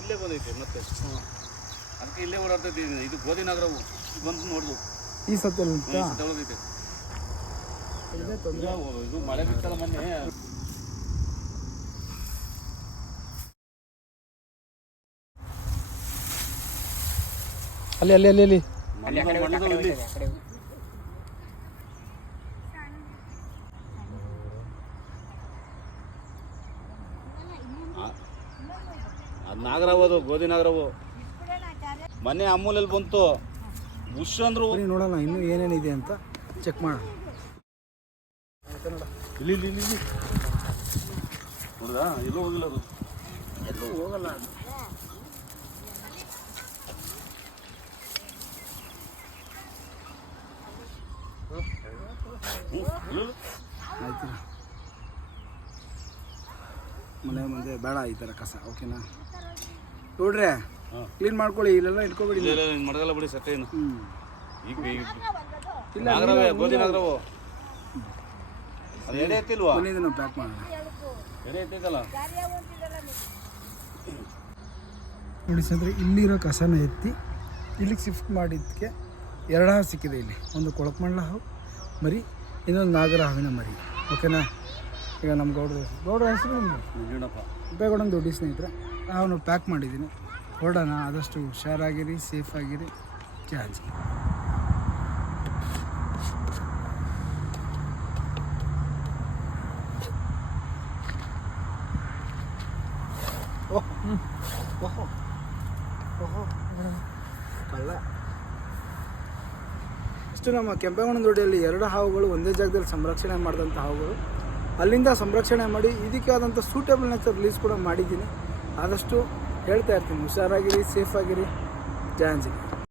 ಇಲ್ಲೇ ಬಂದೈತೆ ಮತ್ತೆ ಅದಕ್ಕೆ ಇಲ್ಲೇ ಓಡಾಡ್ತೈತಿ. ಇದು ಗೋಧಿನಗರವು ಬಂದು ನೋಡ್ದು ಈ ಸತ್ತಲ್ಲಿ ಸತ್ತೊಳಗೈತೆ. ಇದು ಮಳೆ ಬಿತ್ತಲ್ಲ ಮೊನ್ನೆ. ಅಲ್ಲಿ ಅಲ್ಲಿ ಅಲ್ಲಿ ಅಲ್ಲಿ ಅದು ನಾಗರವು, ಅದು ಗೋಧಿನಗರವು. ಮೊನ್ನೆ ಅಮೂಲಲ್ಲಿ ಬಂತು ಬುಷ್ ಅಂದ್ರು. ನೋಡೋಣ ಇನ್ನೂ ಏನೇನಿದೆ ಅಂತ ಚೆಕ್ ಮಾಡೋಣ. ಇಲ್ಲಿ ಇಲ್ಲಿ ಇಲ್ಲಿ ನೋಡ್ದಾ, ಎಲ್ಲೂ ಹೋಗಿಲ್ಲ ಅದು, ಎಲ್ಲೂ ಹೋಗಲ್ಲ. ಆಯ್ತು ಮನೆ ಮುಂದೆ ಬೇಡ ಈ ಥರ ಕಸ, ಓಕೆನಾ? ನೋಡ್ರಿ ಕ್ಲೀನ್ ಮಾಡ್ಕೊಳ್ಳಿ, ಇಲ್ಲೆಲ್ಲ ಇಟ್ಕೊಬೇಡಿ. ಮಡಗಲ್ಲ ಬಿಡಿ ಸಟ್ಟೇನು. ಈಗ ಇಲ್ಲ ನಾಗರವೇ, ಗೋಧಿನಗರವು. ಅದು ಎಡೆ ಎತ್ತಿಲ್ವಾ? ನಾವು ಪ್ಯಾಕ್ ಮಾಡೋಣ. ಎಡೆ ಎತ್ತೈತಲ್ಲ ನೋಡಿ ಸ್ನೇಹಿತರೆ, ಇಲ್ಲಿರೋ ಕಸನ ಎತ್ತಿ ಇಲ್ಲಿಗೆ ಶಿಫ್ಟ್ ಮಾಡಿದ್ದಕ್ಕೆ 2 ಹಾವು ಸಿಕ್ಕಿದೆ. ಇಲ್ಲಿ ಒಂದು ಕೊಳಕಮಂಡಲ ಹಾವು ಮರಿ, ಇನ್ನೊಂದು ನಾಗರ ಹಾವಿನ ಮರಿ, ಓಕೆನಾ? ಈಗ ನಮ್ಮ ಗೌಡ್ರ ಹೆಸರು ಉಪಯೋಗ ದೊಡ್ಡ ಸ್ನೇಹಿತರೆ. ನಾವು ಪ್ಯಾಕ್ ಮಾಡಿದ್ದೀನಿ. ಹೊರಡೋಣ, ಆದಷ್ಟು ಹುಷಾರಾಗಿರಿ, ಸೇಫಾಗಿರಿ, ಚಾರ್ಜ್. ಓಹೋ ಕಳ್ಳ. ಇಷ್ಟು ನಮ್ಮ ಕೆಂಪೇಗೌಡನದೊಡ್ಡಿಯಲ್ಲಿ 2 ಹಾವುಗಳು ಒಂದೇ ಜಾಗದಲ್ಲಿ ಸಂರಕ್ಷಣೆ ಮಾಡಿದಂಥ ಹಾವುಗಳು. ಅಲ್ಲಿಂದ ಸಂರಕ್ಷಣೆ ಮಾಡಿ ಇದಕ್ಕೆ ಆದಂಥ ಸೂಟೇಬಲ್ ನೇಚರ್ ರಿಲೀಸ್ ಕೂಡ ಮಾಡಿದ್ದೀನಿ. ಆದಷ್ಟು ಹೇಳ್ತಾ ಇರ್ತೀನಿ, ಹುಷಾರಾಗಿರಿ, ಸೇಫಾಗಿರಿ, ಜಾನ್ಸಿ.